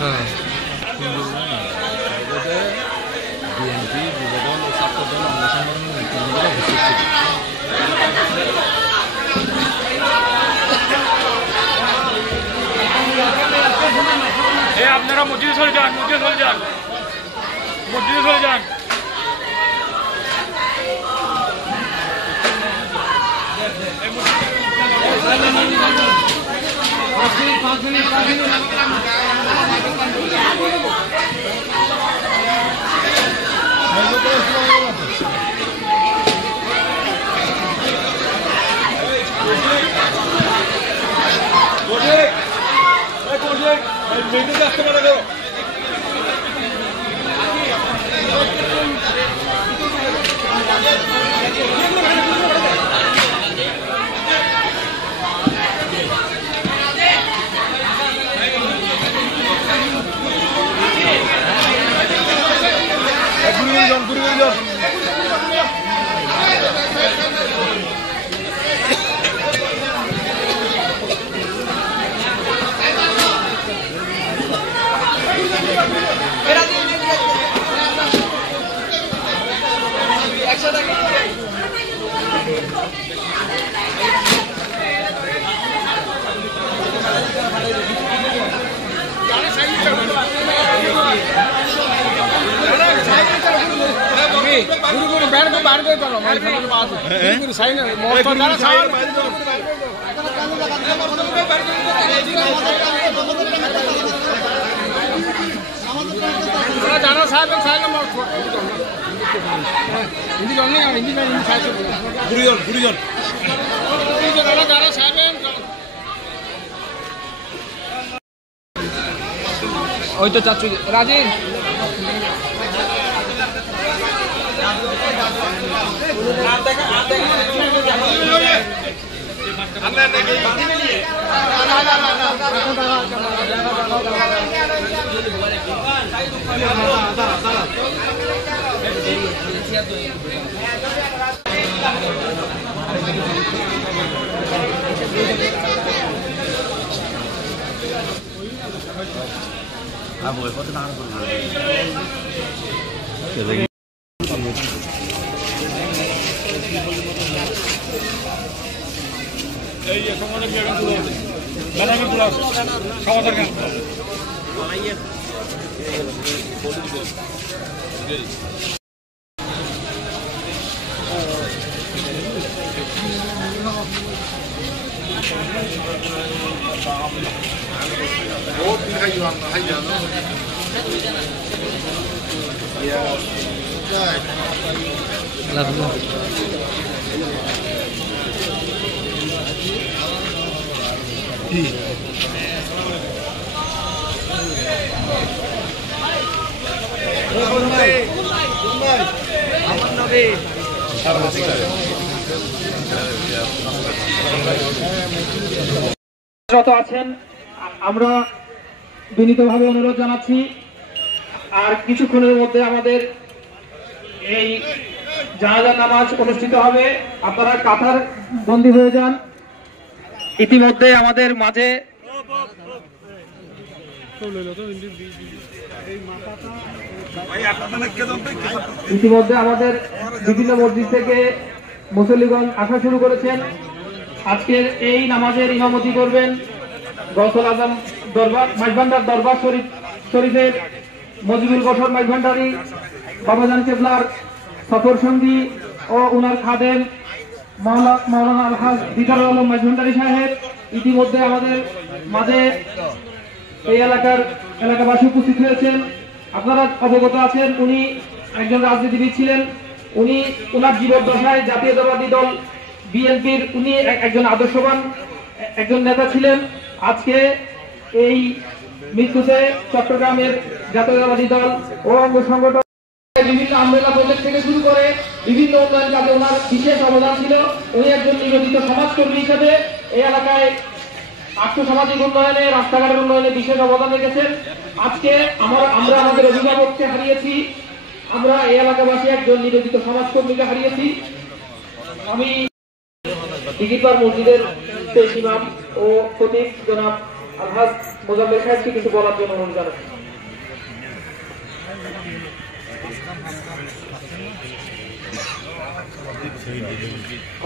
হ্যাঁ বিএনপি যুবদল ও ছাত্রদল অঙ্গ সংগঠনের নেতৃবৃন্দরা উপস্থিত ছিল। আপনারা মসজিদে চলে যান, মসজিদে চলে যান, মসজিদে চলে যান। ওই তো চাচ্ছু Rajib boleh foto tangan dulu. Iya, semua lagi akan keluar. Mana akan keluar? Sama terkan. Iya. আছেন আমরা বিনীতভাবে অনুরোধ জানাচ্ছি আর কিছুক্ষণের মধ্যে আমাদের এই জানাজার নামাজ অনুষ্ঠিত হবে। আপনারা কাতার বন্দী হয়ে যান। ইতিমধ্যে আমাদের মাঝে বিভিন্ন মসজিদ থেকে মুসল্লিগণ আসা শুরু করেছেন। আজকের এই নামাজের ইমামতি করবেন গৌসুল আজম দরবার মাইজভান্ডার দরবার শরীফের মজিবুল বশর মাইজভান্ডারি বাবাজান কেবলার সফর সঙ্গী ও উনার খাদেম মাওলানা আলহাজ দিদার আলম মাইজভান্ডারি সাহেব। ইতিমধ্যে আমাদের মাঝে এই এলাকাবাসী উপস্থিত হয়েছেন। আপনারা অবগত আছেন উনি একজন রাজনীতিবিদ ছিলেন। উনি ওনার জীবদ্দশায় জাতীয়তাবাদী দল বিএনপির উনি একজন আদর্শবান একজন নেতা ছিলেন। আজকে এই মৃত্যুতে চট্টগ্রামের জাতীয়তাবাদী দল ও অঙ্গ সংগঠন বিভিন্ন আমরেলা প্রজেক্ট থেকে শুরু করে বিভিন্ন উন্নয়ন কাজে ওনার বিশেষ অবদান ছিল। উনি একজন নিবেদিত সমাজকর্মী হিসেবে এই এলাকায় আর্থসামাজিক উন্নয়নে রাস্তাঘাটের উন্নয়নে বিশেষ অবদান রেখেছেন। আজকে আমরা আমাদের অভিভাবককে হারিয়েছি, আমরা এই এলাকাবাসী একজন নিবেদিত সমাজকর্মীকে হারিয়েছি। আমি দিঘিপাড় মসজিদের শেষ ইমাম ও খতিব জনাব আলহাজ মোজাম্মেল সাহেবকে কিছু বলার জন্য অনুরোধ জানাচ্ছি।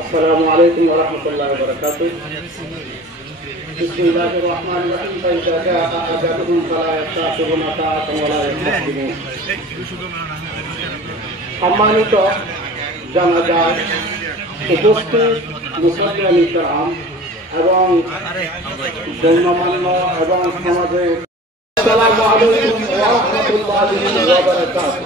আসসালামু আলাইকুম ওয়া রাহমাতুল্লাহি ওয়া বারাকাতুহু। বিসমিল্লাহির রহমানির রহিম। ফাইজা জাআ আজাতুহুম ফালা ইয়াস্তাখিরুনা সাআতান ওয়া লা ইয়াস্তাকবিরুন। সম্মানিত জানাজার উপস্থিত মুসল্লিয়ান ইকরাম এবং গণ্যমান্য এবং সমাজে আসসালামু আলাইকুম ওয়া রাহমাতুল্লাহি ওয়া বারাকাতুহু।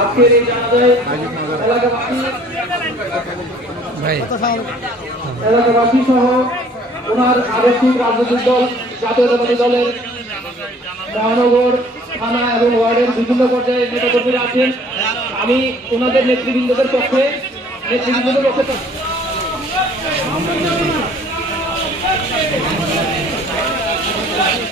আজকের এই জানাজায় এলাকাবাসী সহ ওনার আদর্শিক রাজনৈতিক দল জাতীয়তাবাদী দলের মহানগর থানা এবং ওয়ার্ডের বিভিন্ন পর্যায়ে নেতাকর্মীরা আছেন। আমি ওনাদের নেতৃবৃন্দদের পক্ষে